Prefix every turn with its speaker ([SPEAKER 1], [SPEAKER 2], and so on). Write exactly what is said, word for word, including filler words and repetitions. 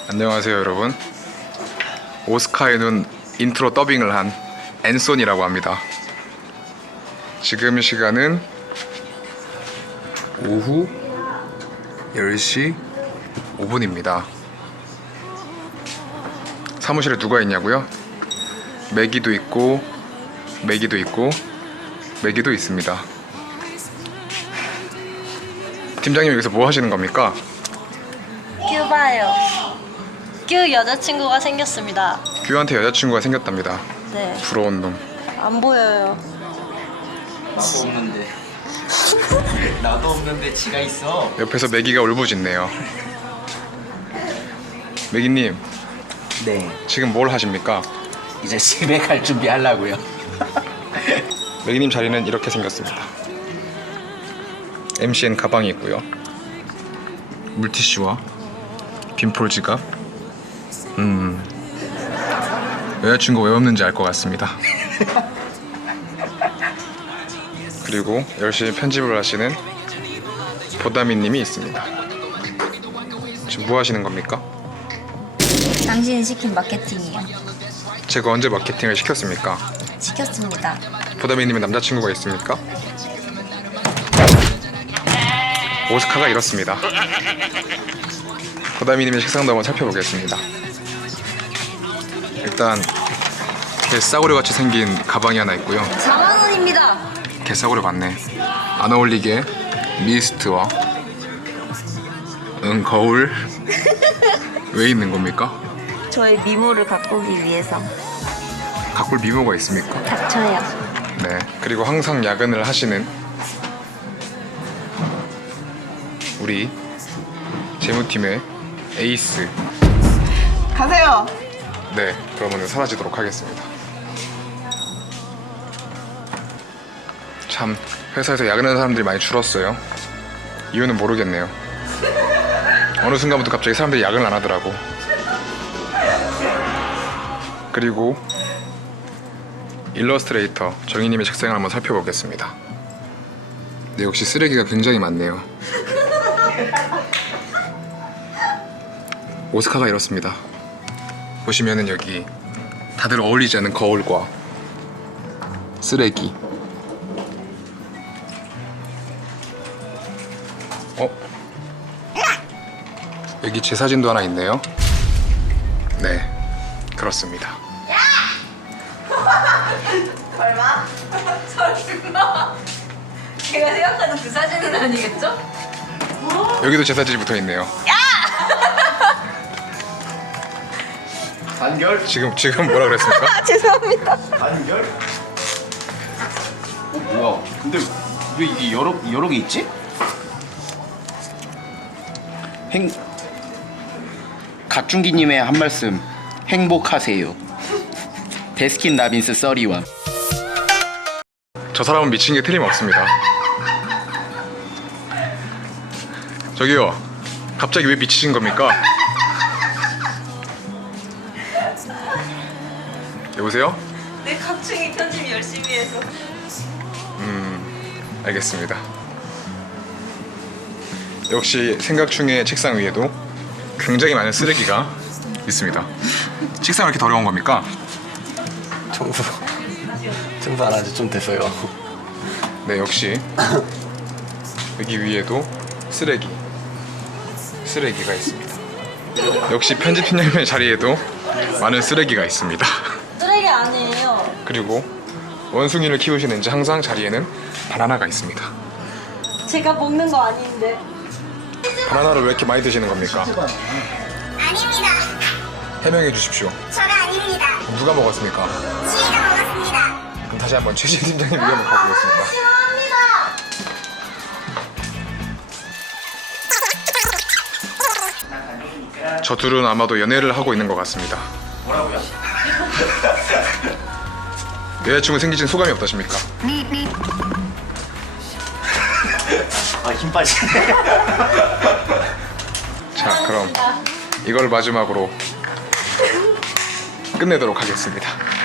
[SPEAKER 1] 안녕하세요 여러분. 오스카의 눈 인트로 더빙을 한 앤손이라고 합니다. 지금 시간은 오후 열 시 오 분입니다 사무실에 누가 있냐고요? 매기도 있고 매기도 있고 매기도 있습니다. 팀장님 여기서 뭐 하시는 겁니까?
[SPEAKER 2] 큐 봐요. 큐 여자친구가 생겼습니다.
[SPEAKER 1] 큐한테 여자친구가 생겼답니다.
[SPEAKER 2] 네.
[SPEAKER 1] 부러운 놈.
[SPEAKER 2] 안 보여요.
[SPEAKER 3] 나도 없는데 나도 없는데 지가 있어.
[SPEAKER 1] 옆에서 매기가 울부짖네요. 매기님
[SPEAKER 3] 네,
[SPEAKER 1] 지금 뭘 하십니까?
[SPEAKER 3] 이제 집에 갈 준비 하려고요.
[SPEAKER 1] 매기님 자리는 이렇게 생겼습니다. 엠씨엔 가방이 있고요, 물티슈와 빈폴 지갑. 음 여자친구 왜 없는지 알 것 같습니다. 그리고 열심히 편집을 하시는 보다미님이 있습니다. 지금 뭐 하시는 겁니까?
[SPEAKER 2] 당신이 시킨 마케팅이요.
[SPEAKER 1] 제가 언제 마케팅을 시켰습니까?
[SPEAKER 2] 시켰습니다.
[SPEAKER 1] 보다미님은 남자친구가 있습니까? 오스카가 이렇습니다. 보다미님의 식상도 한번 살펴보겠습니다. 일단 개싸구려 같이 생긴 가방이 하나 있고요.
[SPEAKER 2] 사만 원입니다.
[SPEAKER 1] 개싸구려 같네. 안 어울리게 미스트와 응 거울. 왜 있는 겁니까?
[SPEAKER 2] 저의 미모를 가꾸기 위해서.
[SPEAKER 1] 가꿀 미모가 있습니까?
[SPEAKER 2] 닥쳐요.
[SPEAKER 1] 네. 그리고 항상 야근을 하시는 우리 재무팀의 에이스.
[SPEAKER 4] 가세요.
[SPEAKER 1] 네, 그러면 사라지도록 하겠습니다. 참 회사에서 야근하는 사람들이 많이 줄었어요. 이유는 모르겠네요. 어느 순간부터 갑자기 사람들이 야근을 안 하더라고. 그리고 일러스트레이터 정희님의 책상을 한번 살펴보겠습니다. 네, 역시 쓰레기가 굉장히 많네요. 오스카가 이렇습니다. 보시면은 여기 다들 어울리지 않는 거울과 쓰레기. 어? 여기 제 사진도 하나 있네요. 네, 그렇습니다.
[SPEAKER 4] 설마? 설마? 제가 생각하는 그 사진은 아니겠죠?
[SPEAKER 1] 여기도 제 사진이 붙어 있네요.
[SPEAKER 3] 단결?
[SPEAKER 1] 지금 지금 뭐라 그랬습니까?
[SPEAKER 4] 죄송합니다.
[SPEAKER 3] 단결? 어 뭐야? 근데 왜 이게 여러 여러 개 있지? 행 각준기님의 한 말씀. 행복하세요. 데스킨 라빈스 서리원.
[SPEAKER 1] 저 사람은 미친 게 틀림없습니다. 저기요, 갑자기 왜 미치신 겁니까? 여보세요?
[SPEAKER 4] 내 각층이 편집 열심히 해서.
[SPEAKER 1] 음, 알겠습니다. 역시 생각충의 책상 위에도 굉장히 많은 쓰레기가 있습니다. 책상 왜 이렇게 더러운 겁니까?
[SPEAKER 5] 청소 청소 안 한 지 좀 됐어요.
[SPEAKER 1] 네, 역시 여기 위에도 쓰레기 쓰레기가 있습니다. 역시 편집팀장님의 자리에도 많은 쓰레기가 있습니다.
[SPEAKER 2] 쓰레기 아니에요.
[SPEAKER 1] 그리고 원숭이를 키우시는지 항상 자리에는 바나나가 있습니다.
[SPEAKER 2] 제가 먹는 거 아닌데.
[SPEAKER 1] 바나나를 왜 이렇게 많이 드시는 겁니까?
[SPEAKER 6] 아닙니다.
[SPEAKER 1] 해명해 주십시오.
[SPEAKER 6] 저가 아닙니다.
[SPEAKER 1] 누가 먹었습니까?
[SPEAKER 6] 지혜가 먹었습니다.
[SPEAKER 1] 그럼 다시 한번 최진 팀장님 위험을 가보겠습니다. 저 둘은 아마도 연애를 하고 있는 것 같습니다.
[SPEAKER 3] 뭐라고요?
[SPEAKER 1] 여자친구 생기신 소감이 어떠십니까?
[SPEAKER 3] 아 힘 빠지네.
[SPEAKER 1] 자, 그럼 이걸 마지막으로 끝내도록 하겠습니다.